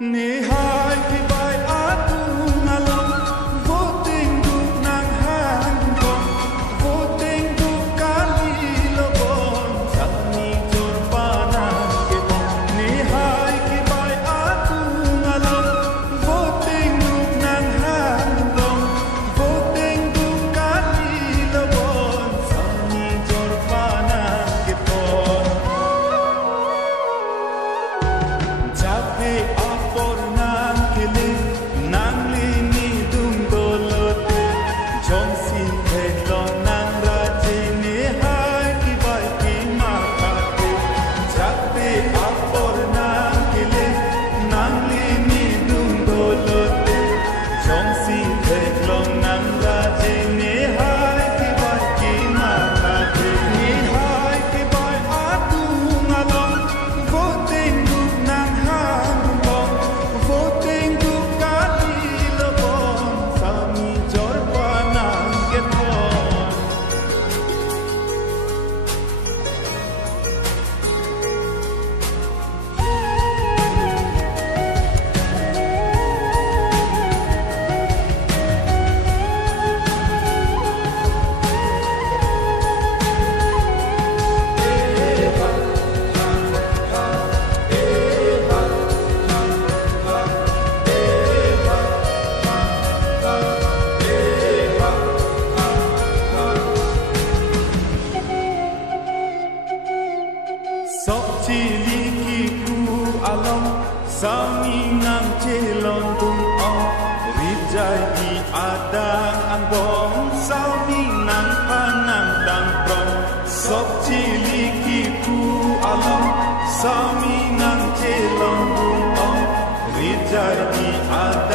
Nihai ki bai atu ngalong voting du nang hang bom voting du kali lobon sani jor pana ke nihai ki bai atu ngalong voting du nang hang bom voting du kali lobon sani jor pana ke pon jabe Sami nang celon tung ong rijai di adang ang bong sami nang panang dang prong sok cili kipu alam sami nang celon tung ong rijai di adang